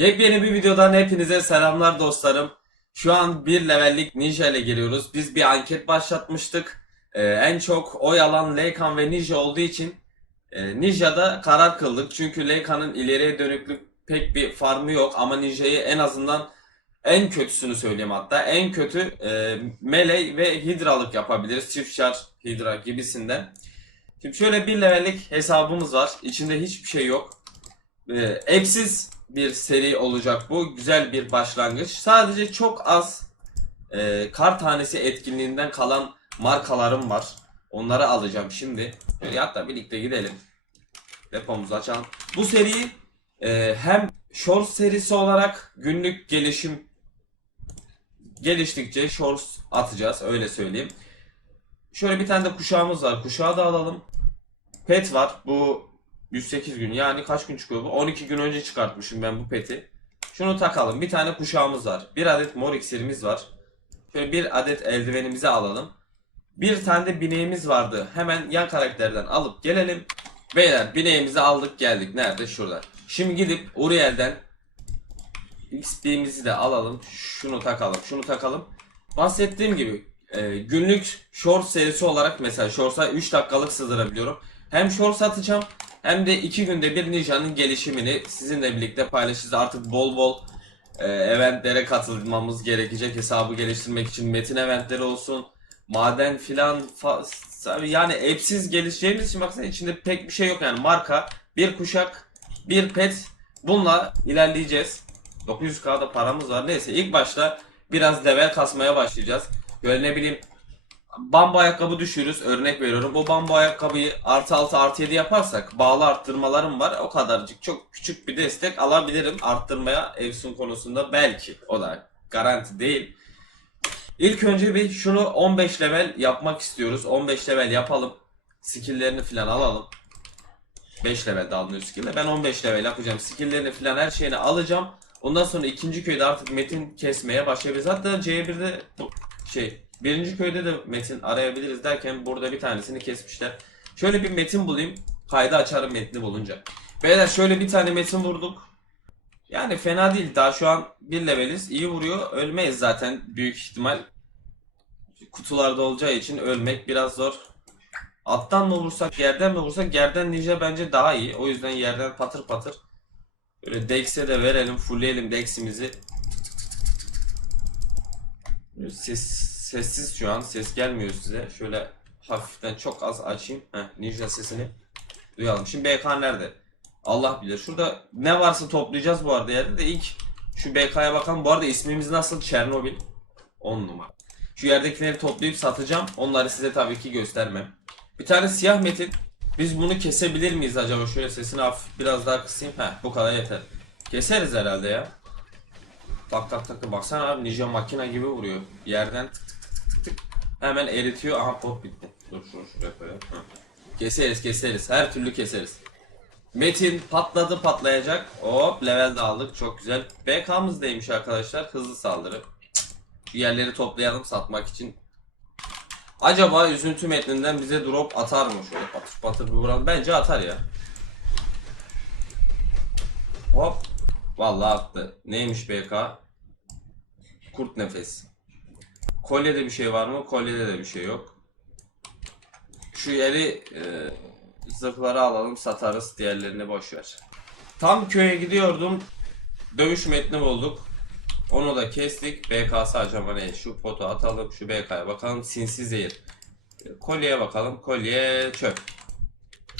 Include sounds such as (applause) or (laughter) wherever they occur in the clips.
Yepyeni bir videodan hepinize selamlar dostlarım. Şu an bir levellik Ninja ile giriyoruz. Biz bir anket başlatmıştık. Ee, en çok oy alan Leican ve Ninja olduğu için e, Ninja'da karar kıldık. Çünkü Leican'ın ileriye dönüklük pek bir farmı yok ama Ninja'yı en azından en kötüsünü söyleyeyim hatta. En kötü e, melee ve hidralık yapabiliriz. Çift şar, hidra gibisinden. Şimdi şöyle bir levellik hesabımız var. İçinde hiçbir şey yok. Ee, Eksiz bir seri olacak bu. Güzel bir başlangıç. Sadece çok az e, kar tanesi etkinliğinden kalan markalarım var. Onları alacağım şimdi. Böyle hatta birlikte gidelim. Depomuzu açalım. Bu seriyi e, hem short serisi olarak günlük gelişim geliştikçe shorts atacağız. Öyle söyleyeyim. Şöyle bir tane de kuşağımız var. Kuşağı da alalım. Pet var. Bu 108 gün yani kaç gün çıkıyor bu? 12 gün önce çıkartmışım ben bu peti. Şunu takalım. Bir tane kuşağımız var. Bir adet mor iksirimiz var. Şöyle bir adet eldivenimizi alalım. Bir tane de bineğimiz vardı. Hemen yan karakterden alıp gelelim. Beyler bineğimizi aldık geldik. Nerede? Şurada. Şimdi gidip Uriel'den XP'mizi de alalım. Şunu takalım. Şunu takalım. Bahsettiğim gibi e, günlük short serisi olarak mesela shorts'a 3 dakikalık sığdırabiliyorum. Hem short satacağım hem de 2 günde bir Ninja'nın gelişimini sizinle birlikte paylaşacağız. Artık bol bol e, eventlere katılmamız gerekecek. Hesabı geliştirmek için metin eventleri olsun maden filan yani epsiz gelişeceğimiz için baksana içinde pek bir şey yok yani. Marka bir kuşak bir pet. Bununla ilerleyeceğiz. 900k'da paramız var. Neyse ilk başta biraz level kasmaya başlayacağız. Böyle ne bambu ayakkabı düşürürüz örnek veriyorum o bambu ayakkabıyı artı 6 artı 7 yaparsak bağlı arttırmalarım var o kadarcık çok küçük bir destek alabilirim arttırmaya Evsun konusunda belki o da garanti değil İlk önce bir şunu 15 level yapmak istiyoruz. 15 level yapalım. Skill'lerini falan alalım. 5 level de alınıyor skill'de. Ben 15 level yapacağım. Skill'lerini falan her şeyini alacağım. Ondan sonra ikinci köyde artık metin kesmeye başlayabiliriz. Hatta C1'de bu şey birinci köyde de metin arayabiliriz derken burada bir tanesini kesmişler. Şöyle bir metin bulayım. Kaydı açarım metni bulunca. Beyler şöyle bir tane metin vurduk. Yani fena değil. Daha şu an bir leveliz. İyi vuruyor. Ölmeyiz zaten büyük ihtimal. Kutularda olacağı için ölmek biraz zor. Alttan mı vursak yerden mi vursak yerden ninja bence daha iyi. O yüzden yerden patır patır. Böyle Dex'e de verelim. Fullleyelim Dex'imizi. Ses, sessiz şu an. Ses gelmiyor size. Şöyle hafiften çok az açayım. Heh, ninja sesini duyalım. Şimdi BK nerede? Allah bilir. Şurada ne varsa toplayacağız bu arada yerde de ilk şu BK'ya bakalım. Bu arada ismimiz nasıl? Çernobil. 10 numara. Şu yerdekileri toplayıp satacağım. Onları size tabii ki göstermem. Bir tane siyah metin. Biz bunu kesebilir miyiz acaba? Şöyle sesini hafif biraz daha kısayım. Heh bu kadar yeter. Keseriz herhalde ya. Tak tak tak. Baksana abi ninja makina gibi vuruyor. Yerden tık tık tık tık tık. Hemen eritiyor. Aha pot bitti. Dur şunu şuraya koyalım. Keseriz keseriz. Her türlü keseriz. Metin patladı patlayacak. Hop level de aldık. Çok güzel. BK'mız neymiş arkadaşlar? Hızlı saldırı. Bir yerleri toplayalım satmak için. Acaba üzüntü metninden bize drop atar mı? Şöyle patır patır bir vuralım. Bence atar ya. Hop. Vallahi attı. Neymiş BK? Kurt nefes. Kolyede bir şey var mı? Kolyede de bir şey yok. Şu yeri e, zırhları alalım satarız. Diğerlerini boş ver. Tam köye gidiyordum. Dövüş metni bulduk. Onu da kestik. BK'sı acaba ne? Şu potu atalım. Şu BK'ya bakalım. Sinsi zehir. Kolyeye bakalım. Kolye çöp.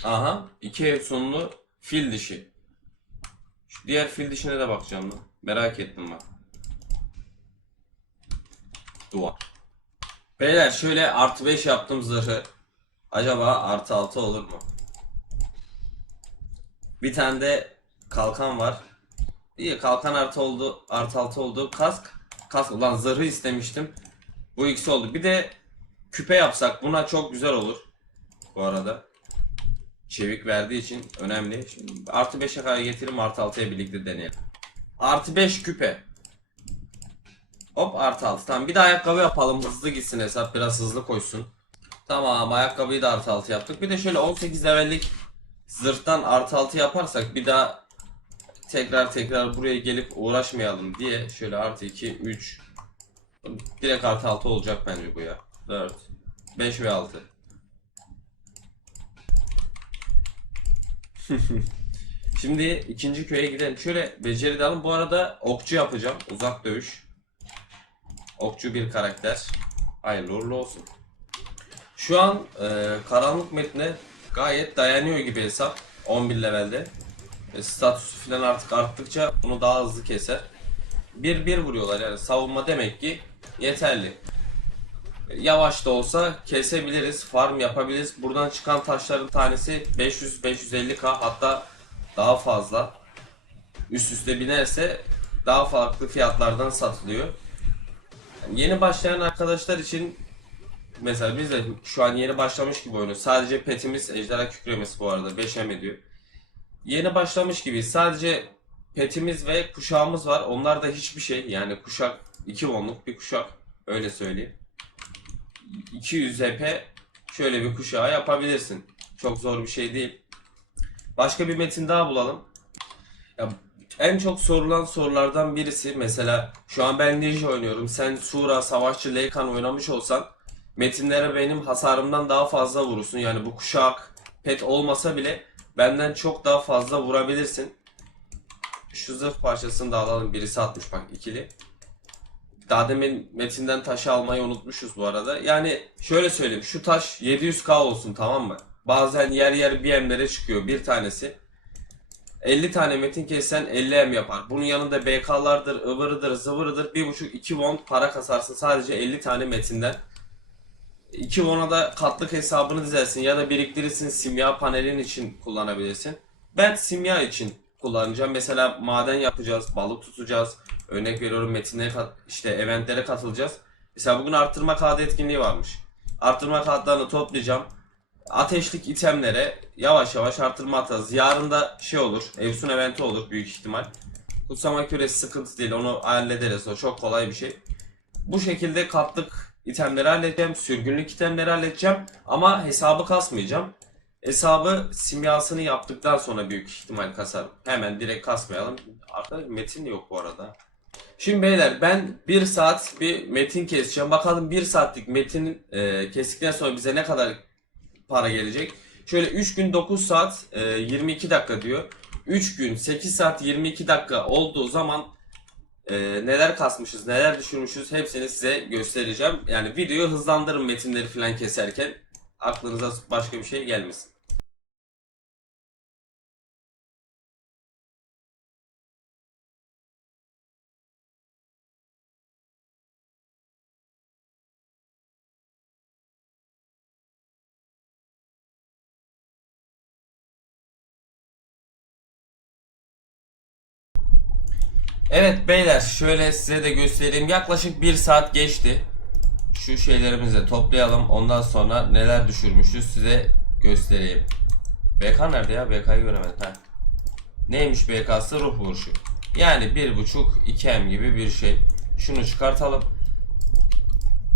Aha. iki ev sonlu fil dişi. Şu diğer fil dişine de bakacağım. Merak ettim bak. Dua. Beyler şöyle artı 5 yaptım zırhı. Acaba artı 6 olur mu? Bir tane de kalkan var. İyi kalkan artı oldu, artı altı oldu. Kask, kask ulan zırhı istemiştim. Bu ikisi oldu. Bir de küpe yapsak buna çok güzel olur. Bu arada. Çevik verdiği için önemli. Şimdi artı 5'e kadar getirim artı 6'ya birlikte deneyelim. Artı 5 küpe. Hop artı 6. Tamam bir de ayakkabı yapalım. Hızlı gitsin hesap biraz hızlı koysun. Tamam ayakkabıyı da artı 6 yaptık. Bir de şöyle 18 levellik zırhtan artı 6 yaparsak bir daha tekrar tekrar buraya gelip uğraşmayalım diye şöyle artı 2, 3 direkt artı 6 olacak bence bu ya. 4, 5 ve 6. (laughs) Şimdi ikinci köye gidelim. Şöyle beceri de alın. Bu arada okçu yapacağım. Uzak dövüş. Okçu bir karakter. Hayırlı uğurlu olsun. Şu an e, karanlık metne gayet dayanıyor gibi hesap. 11 levelde. E, statüsü falan artık arttıkça bunu daha hızlı keser. 1-1 vuruyorlar yani savunma demek ki yeterli. E, Yavaş da olsa kesebiliriz, farm yapabiliriz. Buradan çıkan taşların tanesi 500-550k hatta daha fazla. Üst üste binerse daha farklı fiyatlardan satılıyor. Yeni başlayan arkadaşlar için mesela biz de şu an yeni başlamış gibi oynuyoruz. Sadece petimiz ejderha kükremesi bu arada 5 em ediyor. Yeni başlamış gibi sadece petimiz ve kuşağımız var. Onlar da hiçbir şey yani kuşak 2 wonluk bir kuşak öyle söyleyeyim. 200 HP şöyle bir kuşağı yapabilirsin. Çok zor bir şey değil. Başka bir metin daha bulalım. Ya en çok sorulan sorulardan birisi mesela şu an ben Ninja oynuyorum. Sen Sura, Savaşçı, Leykan oynamış olsan metinlere benim hasarımdan daha fazla vurursun. Yani bu kuşak pet olmasa bile benden çok daha fazla vurabilirsin. Şu zırh parçasını da alalım. Birisi atmış bak ikili. Daha demin metinden taşı almayı unutmuşuz bu arada. Yani şöyle söyleyeyim. Şu taş 700k olsun tamam mı? Bazen yer yer BM'lere çıkıyor bir tanesi. 50 tane metin kessen 50 M yapar. Bunun yanında BK'lardır, ıvırıdır, zıvırıdır. 1.5-2 won para kasarsın sadece 50 tane metinden. 2 won'a da katlık hesabını dizersin ya da biriktirirsin simya panelin için kullanabilirsin. Ben simya için kullanacağım. Mesela maden yapacağız, balık tutacağız. Örnek veriyorum metinlere kat- işte eventlere katılacağız. Mesela bugün arttırma kağıdı etkinliği varmış. Arttırma kağıtlarını toplayacağım. Ateşlik itemlere yavaş yavaş arttırma atarız. Yarın da şey olur, Evsun eventi olur büyük ihtimal. Kutsama küresi sıkıntı değil, onu hallederiz. O çok kolay bir şey. Bu şekilde katlık itemleri halledeceğim, sürgünlük itemleri halledeceğim ama hesabı kasmayacağım. Hesabı simyasını yaptıktan sonra büyük ihtimal kasarım. Hemen direkt kasmayalım. Arkada metin yok bu arada. Şimdi beyler ben bir saat bir metin keseceğim. Bakalım bir saatlik metin e, kestikten sonra bize ne kadar para gelecek. Şöyle 3 gün 9 saat e, 22 dakika diyor. 3 gün 8 saat 22 dakika olduğu zaman e, neler kasmışız, neler düşürmüşüz hepsini size göstereceğim. Yani videoyu hızlandırın metinleri falan keserken aklınıza başka bir şey gelmesin. Evet beyler şöyle size de göstereyim. Yaklaşık 1 saat geçti. Şu şeylerimizi toplayalım. Ondan sonra neler düşürmüşüz size göstereyim. BK nerede ya? BK'yı göremedim. Heh. Neymiş BK'sı? Ruh vuruşu. Yani 1.5-2M gibi bir şey. Şunu çıkartalım.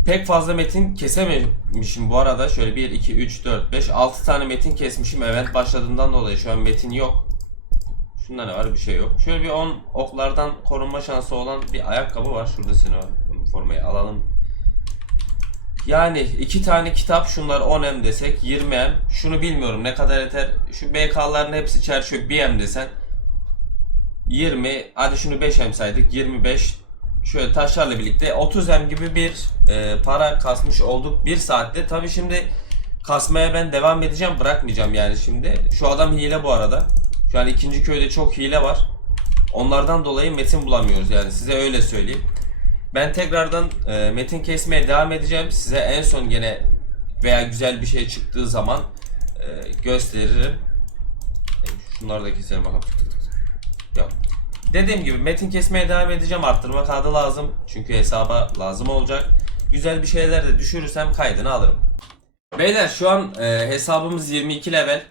Pek fazla metin kesememişim bu arada. Şöyle 1, 2, 3, 4, 5, 6 tane metin kesmişim. Event başladığından dolayı şu an metin yok. Şunda ne var? Bir şey yok. Şöyle bir 10 oklardan korunma şansı olan bir ayakkabı var. Şurada. Bunu formayı alalım. Yani iki tane kitap şunlar 10M desek 20M. Şunu bilmiyorum ne kadar yeter. Şu BK'ların hepsi çerçöp 1M desen 20 hadi şunu 5M saydık 25 şöyle taşlarla birlikte 30M gibi bir e, para kasmış olduk bir saatte. Tabi şimdi kasmaya ben devam edeceğim bırakmayacağım yani şimdi. Şu adam hile bu arada. Şu an ikinci köyde çok hile var. Onlardan dolayı metin bulamıyoruz yani size öyle söyleyeyim. Ben tekrardan e, metin kesmeye devam edeceğim. Size en son gene veya güzel bir şey çıktığı zaman e, gösteririm. E, şunları da keselim bakalım. Tık tık tık. Yok. Dediğim gibi metin kesmeye devam edeceğim. Arttırma kağıdı lazım. Çünkü hesaba lazım olacak. Güzel bir şeyler de düşürürsem kaydını alırım. Beyler şu an e, hesabımız 22 level.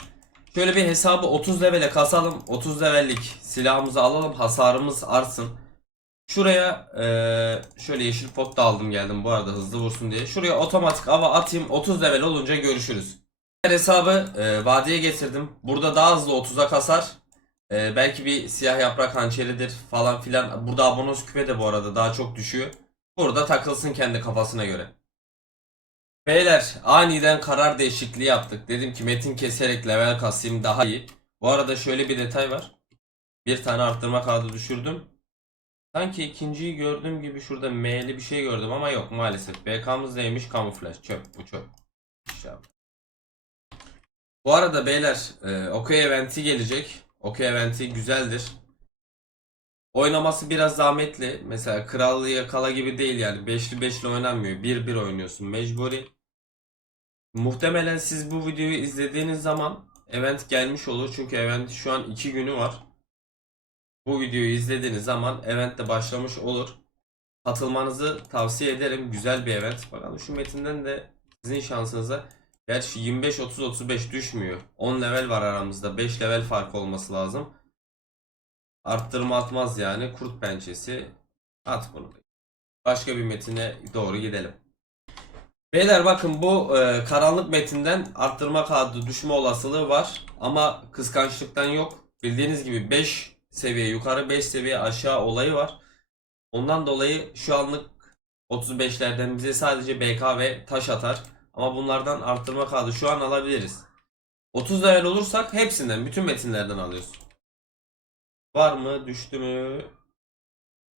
Şöyle bir hesabı 30 levele kasalım. 30 levellik silahımızı alalım. Hasarımız artsın. Şuraya eee, şöyle yeşil pot da aldım geldim bu arada hızlı vursun diye. Şuraya otomatik ava atayım 30 level olunca görüşürüz. Hesabı eee, vadiye getirdim. Burada daha hızlı 30'a kasar. Ee, belki bir siyah yaprak hançeridir falan filan. Burada abonos küpe de bu arada daha çok düşüyor. Burada takılsın kendi kafasına göre. Beyler aniden karar değişikliği yaptık. Dedim ki metin keserek level kasayım daha iyi. Bu arada şöyle bir detay var. Bir tane arttırma kağıdı düşürdüm. Sanki ikinciyi gördüğüm gibi şurada M'li bir şey gördüm ama yok maalesef. BK'mız neymiş? Kamuflaj. Çöp bu çöp. Bu arada beyler e, Okey eventi gelecek. Okey eventi güzeldir. Oynaması biraz zahmetli. Mesela Krallığı Yakala gibi değil yani. Beşli beşli oynanmıyor. 1-1 oynuyorsun mecburi. Muhtemelen siz bu videoyu izlediğiniz zaman event gelmiş olur. Çünkü event şu an 2 günü var. Bu videoyu izlediğiniz zaman event de başlamış olur. Katılmanızı tavsiye ederim. Güzel bir event. Bakalım şu metinden de sizin şansınıza. Gerçi 25 30 35 düşmüyor. 10 level var aramızda. 5 level fark olması lazım. Arttırma atmaz yani. Kurt pençesi. At bunu. Başka bir metine doğru gidelim. Beyler bakın bu e, karanlık metinden arttırma kağıdı düşme olasılığı var. Ama kıskançlıktan yok. Bildiğiniz gibi 5 seviye yukarı 5 seviye aşağı olayı var. Ondan dolayı şu anlık 35'lerden bize sadece BK ve taş atar. Ama bunlardan arttırma kağıdı şu an alabiliriz. 30 level olursak hepsinden bütün metinlerden alıyoruz. Var mı? Düştü mü?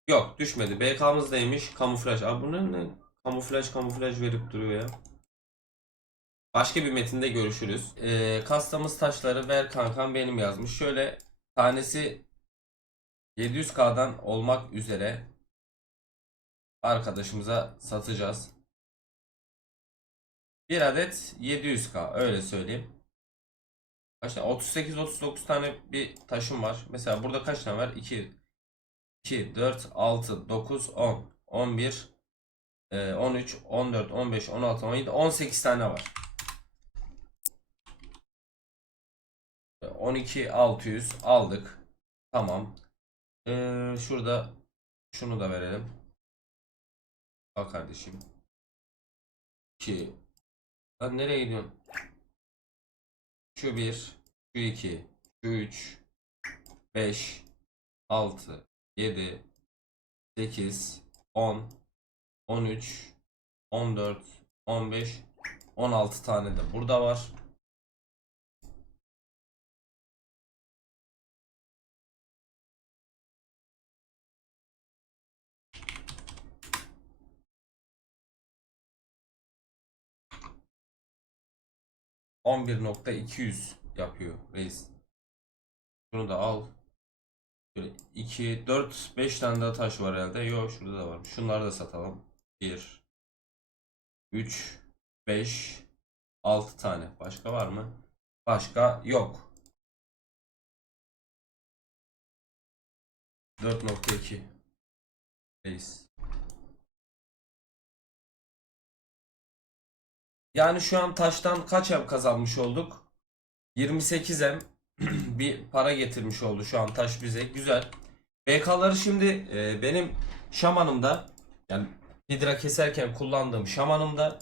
Yok düşmedi. BK'mız neymiş? Kamuflaj. Abi bu ne? ne? Kamuflaj kamuflaj verip duruyor ya. Başka bir metinde görüşürüz. Ee, kastamız taşları ver kankam benim yazmış. Şöyle tanesi 700k'dan olmak üzere arkadaşımıza satacağız. Bir adet 700k öyle söyleyeyim. Kaç tane? 38 39 tane bir taşım var. Mesela burada kaç tane var? 2 2 4 6 9 10 11 e, 13 14 15 16 17 18 tane var. 12 600 aldık. Tamam. Ee, şurada şunu da verelim. Al kardeşim. 2 Lan nereye gidiyorsun? Şu 1, şu 2, şu 3, 5, 6, 7, 8, 10, 13, 14, 15, 16 tane de burada var. On bir nokta iki yüz yapıyor reis. Şunu da al. Böyle 2, 4, 5 tane daha taş var herhalde. Yok şurada da var. Şunları da satalım. 1, 3, 5, 6 tane. Başka var mı? Başka yok. 4.2 Reis. Yani şu an taştan kaç em kazanmış olduk? 28 m (clears throat) bir para getirmiş oldu şu an taş bize. Güzel. BK'ları şimdi e, benim şamanımda yani hidra keserken kullandığım şamanımda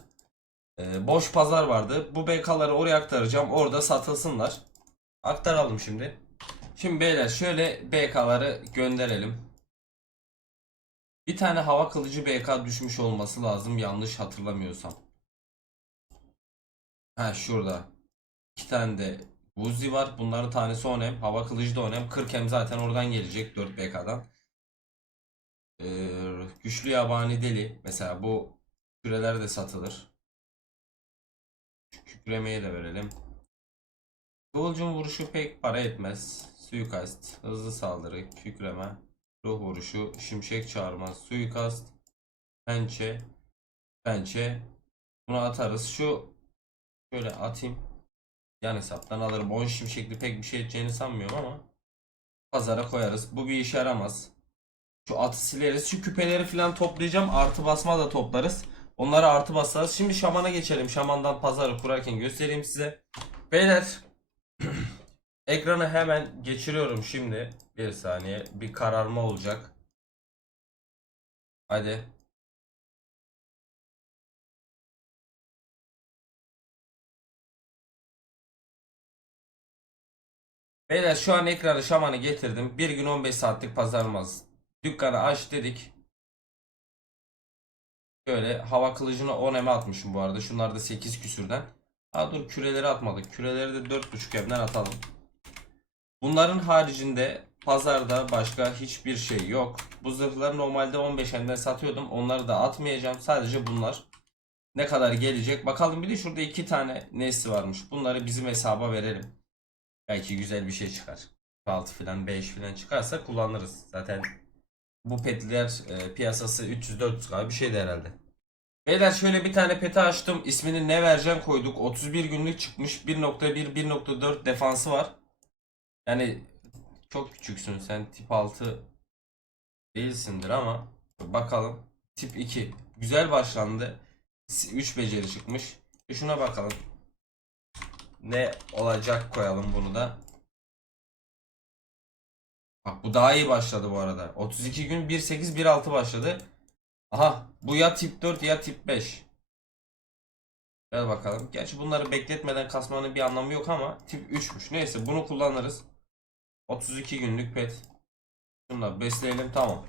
e, boş pazar vardı. Bu BK'ları oraya aktaracağım. Orada satılsınlar. Aktaralım şimdi. Şimdi beyler şöyle BK'ları gönderelim. Bir tane hava kılıcı BK düşmüş olması lazım yanlış hatırlamıyorsam. Ha şurada. İki tane de Uzi var. Bunların tanesi 10 hem. Hava kılıcı da 10 hem. 40 hem zaten oradan gelecek 4 BK'dan. Ee, güçlü yabani deli. Mesela bu küreler de satılır. Şu de verelim. Kıvılcım vuruşu pek para etmez. Suikast, hızlı saldırı, kükreme, ruh vuruşu, şimşek çağırma, suikast, pençe, pençe. Bunu atarız. Şu şöyle atayım. Yan hesaptan alırım. 10 şimşekli pek bir şey edeceğini sanmıyorum ama pazara koyarız. Bu bir işe yaramaz. Şu atı sileriz. Şu küpeleri falan toplayacağım. Artı basma da toplarız. Onlara artı basarız. Şimdi şamana geçelim. Şamandan pazarı kurarken göstereyim size. Beyler (clears throat) ekranı hemen geçiriyorum şimdi. Bir saniye. Bir kararma olacak. Hadi. Beyler şu an ekranı şamanı getirdim. Bir gün 15 saatlik pazarmaz. Dükkanı aç dedik. Şöyle hava kılıcını 10 eme atmışım bu arada. Şunlar da 8 küsürden. Aa dur küreleri atmadık. Küreleri de 4.5 emden atalım. Bunların haricinde pazarda başka hiçbir şey yok. Bu zırhları normalde 15 emden satıyordum. Onları da atmayacağım. Sadece bunlar. Ne kadar gelecek? Bakalım bir de şurada iki tane nesli varmış. Bunları bizim hesaba verelim. Belki güzel bir şey çıkar. 6 falan 5 falan çıkarsa kullanırız. Zaten bu petler e, piyasası 300-400 kadar bir şeydi herhalde. Beyler şöyle bir tane peti açtım. İsmini ne vereceğim koyduk. 31 günlük çıkmış. 1.1 1.4 defansı var. Yani çok küçüksün sen tip 6 değilsindir ama bakalım. Tip 2 güzel başlandı. 3 beceri çıkmış. E şuna bakalım. Ne olacak koyalım bunu da. Bak bu daha iyi başladı bu arada. 32 gün 1.8 1.6 başladı. Aha bu ya tip 4 ya tip 5. Gel bakalım. Gerçi bunları bekletmeden kasmanın bir anlamı yok ama tip 3'müş. Neyse bunu kullanırız. 32 günlük pet. Şunları besleyelim tamam.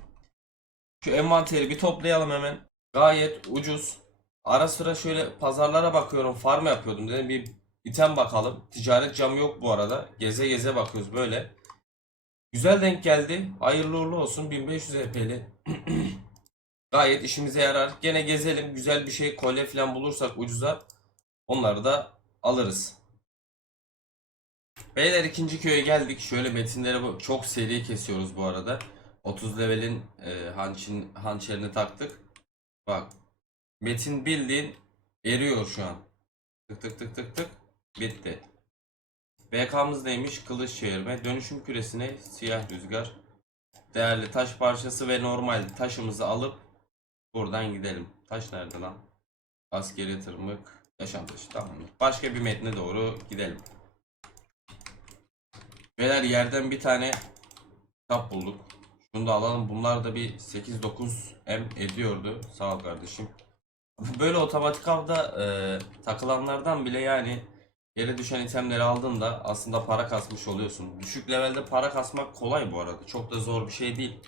Şu envanteri bir toplayalım hemen. Gayet ucuz. Ara sıra şöyle pazarlara bakıyorum. Farm yapıyordum. Dedim bir item bakalım. Ticaret camı yok bu arada. Geze geze bakıyoruz böyle. Güzel denk geldi. Hayırlı uğurlu olsun. 1500 EP'li. (clears throat) Gayet işimize yarar. Gene gezelim. Güzel bir şey kolye falan bulursak ucuza onları da alırız. Beyler ikinci köye geldik. Şöyle metinleri bu çok seri kesiyoruz bu arada. 30 levelin e, hançin, hançerini taktık. Bak. Metin bildiğin eriyor şu an. Tık tık tık tık tık. Bitti. BK'mız neymiş? Kılıç çevirme. Dönüşüm küresine siyah rüzgar. Değerli taş parçası ve normal taşımızı alıp buradan gidelim. Taş nerede lan? Askeri tırmık. Yaşam taşı tamamdır. Başka bir metne doğru gidelim. Beyler yerden bir tane kitap bulduk. Şunu da alalım. Bunlar da bir 8-9 M ediyordu. Sağ ol kardeşim. Böyle otomatik avda e, takılanlardan bile yani yere düşen itemleri aldığında aslında para kasmış oluyorsun. Düşük levelde para kasmak kolay bu arada. Çok da zor bir şey değil.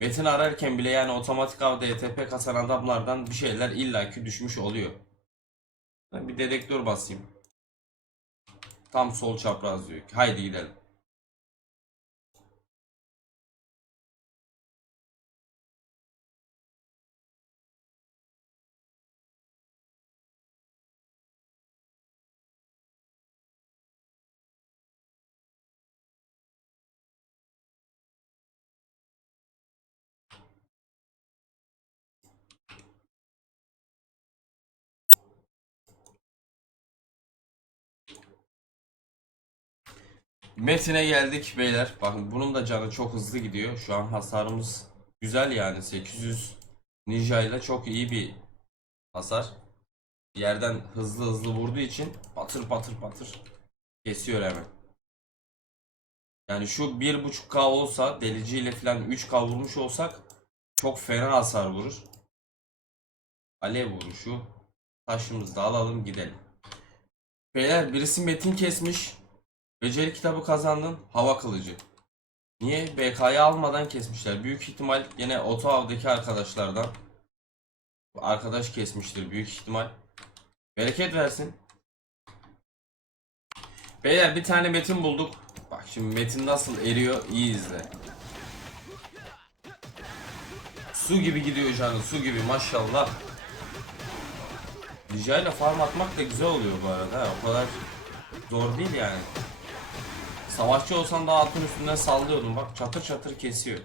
Metin ararken bile yani otomatik avda ETP kasan adamlardan bir şeyler illaki düşmüş oluyor. Ben bir dedektör basayım. Tam sol çapraz diyor. Haydi gidelim. Metin'e geldik beyler. Bakın bunun da canı çok hızlı gidiyor. Şu an hasarımız güzel yani 800 Ninja ile çok iyi bir hasar. Yerden hızlı hızlı vurduğu için patır patır patır kesiyor hemen. Yani şu 1.5K olsa deliciyle falan 3K vurmuş olsak çok fena hasar vurur. Alev vuruşu. Taşımızı da alalım gidelim. Beyler birisi metin kesmiş. Beceri kitabı kazandın. Hava kılıcı. Niye? BK'yı almadan kesmişler. Büyük ihtimal yine oto avdaki arkadaşlardan. Arkadaş kesmiştir büyük ihtimal. Bereket versin. Beyler bir tane metin bulduk. Bak şimdi metin nasıl eriyor iyi izle. Su gibi gidiyor canım su gibi maşallah. Rica ile farm atmak da güzel oluyor bu arada. O kadar zor değil yani. Savaşçı olsan da altın üstünden sallıyordum. Bak çatır çatır kesiyor.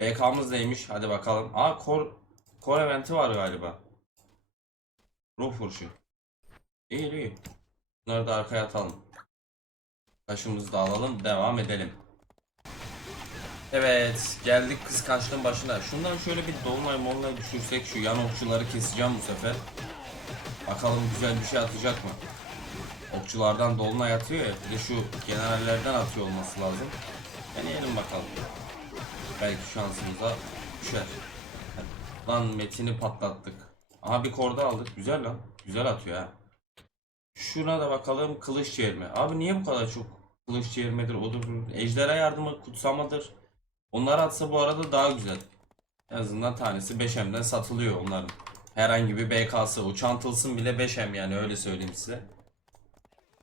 BK'mız neymiş? Hadi bakalım. Aa kor kor eventi var galiba. Ruh vuruşu. İyi iyi. Bunları da arkaya atalım. Taşımızı da alalım. Devam edelim. Evet. Geldik kıskançlığın başına. Şundan şöyle bir dolunay molunay düşürsek şu yan okçuları keseceğim bu sefer. Bakalım güzel bir şey atacak mı? Okçulardan dolunay atıyor ya. Bir de şu generallerden atıyor olması lazım. Deneyelim bakalım. Belki şansımıza düşer. Lan Metin'i patlattık. Aha bir korda aldık. Güzel lan. Güzel atıyor ha. Şuna da bakalım kılıç çevirme. Abi niye bu kadar çok Kılıç çevirmedir, odur. Ejderha yardımı kutsamadır. Onlar atsa bu arada daha güzel. En azından tanesi 5M'den satılıyor onların. Herhangi bir BK'sı, uçan tılsım bile 5M yani öyle söyleyeyim size.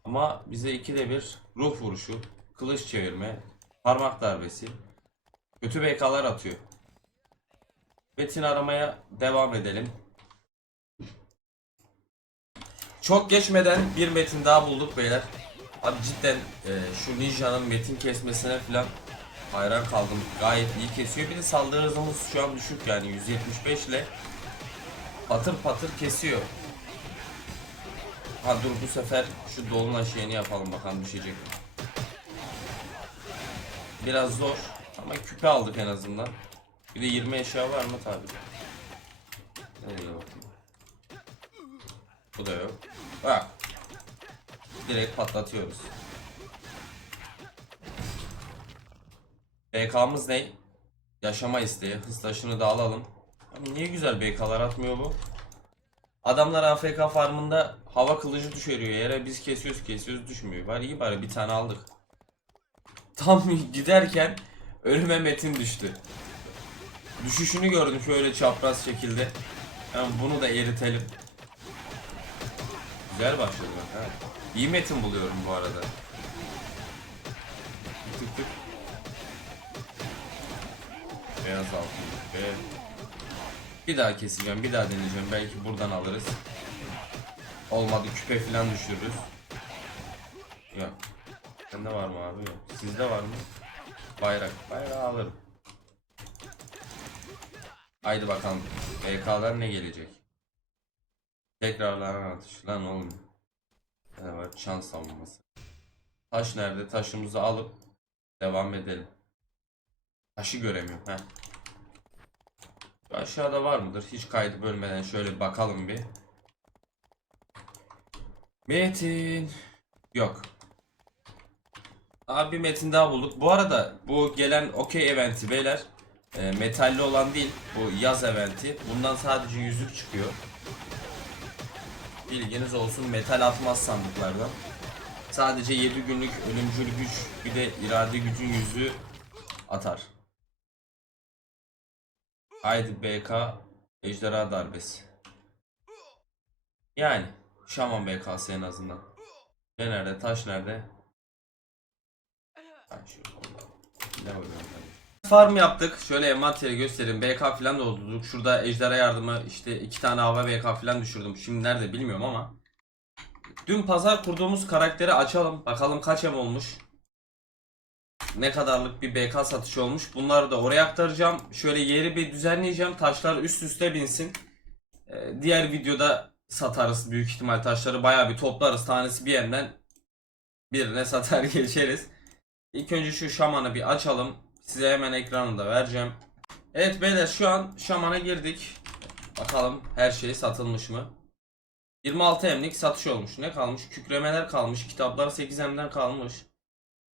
Ama bize ikide bir ruh vuruşu, kılıç çevirme, parmak darbesi, kötü BK'lar atıyor. Metin aramaya devam edelim. Çok geçmeden bir metin daha bulduk beyler. Abi cidden e, şu Ninja'nın metin kesmesine falan hayran kaldım. Gayet iyi kesiyor. Bir de saldırı hızımız şu an düşük yani 175 ile patır patır kesiyor. Ha dur bu sefer şu dolunay şeyini yapalım bakalım düşecek mi? Biraz zor ama küpe aldık en azından. Bir de 20 eşya var mı tabi. Nereye bakayım? Bu da yok. Bak. Direkt patlatıyoruz. BK'mız ne? Yaşama isteği. Hız taşını da alalım. Abi niye güzel BK'lar atmıyor bu? Adamlar AFK farmında hava kılıcı düşürüyor yere biz kesiyoruz kesiyoruz düşmüyor. Var iyi bari bir tane aldık. Tam (laughs) giderken önüme metin düştü. Düşüşünü gördüm şöyle çapraz şekilde. Yani bunu da eritelim. Güzel başladı bak ha. İyi metin buluyorum bu arada. Tık tık. Beyaz altın ve bir daha keseceğim, bir daha deneyeceğim. Belki buradan alırız. Olmadı küpe falan düşürürüz. Yok. Sende var mı abi? Yok. Sizde var mı? Bayrak. Bayrağı alırım. Haydi bakalım. BK'lar ne gelecek? Tekrarlanan atış. Lan oğlum. Ne var? Çan savunması. Taş nerede? Taşımızı alıp devam edelim. Taşı göremiyorum. Heh. Aşağıda var mıdır? Hiç kaydı bölmeden şöyle bakalım bir. Metin. Yok. Abi metin daha bulduk. Bu arada bu gelen okey eventi beyler e, metalli olan değil bu yaz eventi. Bundan sadece yüzük çıkıyor. Bilginiz olsun metal atmaz sandıklardan. Sadece 7 günlük ölümcül güç bir de irade gücün yüzüğü atar. Haydi BK ejderha darbesi. Yani Şaman BK'sı en azından. Ne nerede? Taş nerede? Ne? Farm yaptık. Şöyle envanteri göstereyim. BK falan doldurduk. Şurada ejderha yardımı işte iki tane hava BK falan düşürdüm. Şimdi nerede bilmiyorum ama. Dün pazar kurduğumuz karakteri açalım. Bakalım kaç em olmuş. Ne kadarlık bir BK satışı olmuş. Bunları da oraya aktaracağım. Şöyle yeri bir düzenleyeceğim. Taşlar üst üste binsin. Ee, diğer videoda satarız büyük ihtimal taşları. Bayağı bir toplarız. Tanesi bir yerden birine satar (laughs) geçeriz. İlk önce şu şamanı bir açalım. Size hemen ekranını da vereceğim. Evet beyler şu an şamana girdik. Bakalım her şey satılmış mı? 26 emlik satış olmuş. Ne kalmış? Kükremeler kalmış. Kitaplar 8 emden kalmış.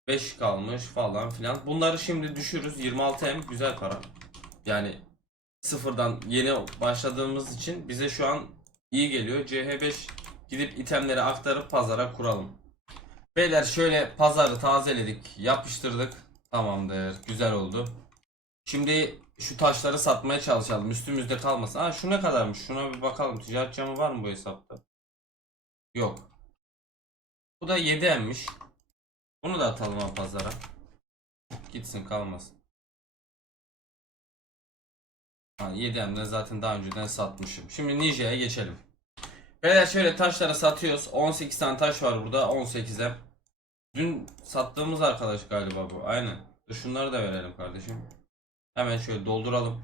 5 kalmış falan filan. Bunları şimdi düşürürüz. 26 em güzel para. Yani sıfırdan yeni başladığımız için bize şu an iyi geliyor. CH5 gidip itemleri aktarıp pazara kuralım. Beyler şöyle pazarı tazeledik, yapıştırdık. Tamamdır. Güzel oldu. Şimdi şu taşları satmaya çalışalım. Üstümüzde kalmasın. Ha şu ne kadarmış? Şuna bir bakalım. Ticaret camı var mı bu hesapta? Yok. Bu da 7 emmiş. Bunu da atalım ha pazara. Gitsin kalmasın. Ha, 7 emden zaten daha önceden satmışım. Şimdi Ninja'ya geçelim. Beyler şöyle taşları satıyoruz. 18 tane taş var burada. 18'e. Dün sattığımız arkadaş galiba bu. Aynen. Dur Şunları da verelim kardeşim. Hemen şöyle dolduralım.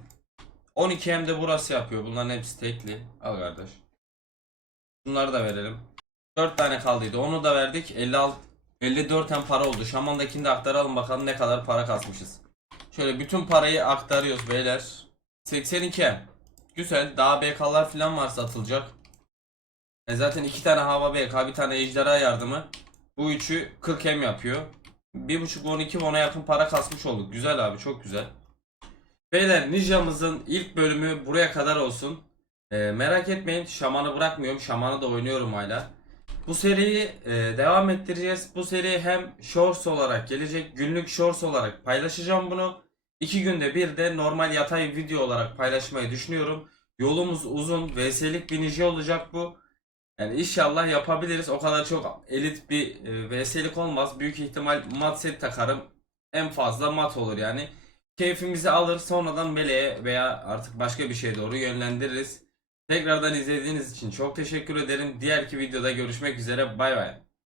12 hem de burası yapıyor. Bunların hepsi tekli. Al kardeş. Bunları da verelim. 4 tane kaldıydı. Onu da verdik. 56 54 hem para oldu. Şaman'dakini de aktaralım bakalım ne kadar para kasmışız. Şöyle bütün parayı aktarıyoruz beyler. 82 hem. Güzel. Daha BK'lar falan var satılacak. E zaten iki tane hava BK, bir tane ejderha yardımı. Bu üçü 40 hem yapıyor. 1.5 12 ona yakın para kasmış olduk. Güzel abi çok güzel. Beyler Ninja'mızın ilk bölümü buraya kadar olsun. Ee, merak etmeyin şamanı bırakmıyorum. Şamanı da oynuyorum hala. Bu seriyi e, devam ettireceğiz. Bu seri hem shorts olarak gelecek, günlük shorts olarak paylaşacağım bunu. İki günde bir de normal yatay video olarak paylaşmayı düşünüyorum. Yolumuz uzun, VS'lik bir nice olacak bu. Yani inşallah yapabiliriz. O kadar çok elit bir e, VS'lik olmaz. Büyük ihtimal mat set takarım. En fazla mat olur yani. Keyfimizi alır sonradan meleğe veya artık başka bir şeye doğru yönlendiririz. Tekrardan izlediğiniz için çok teşekkür ederim. Diğerki videoda görüşmek üzere. Bay bay.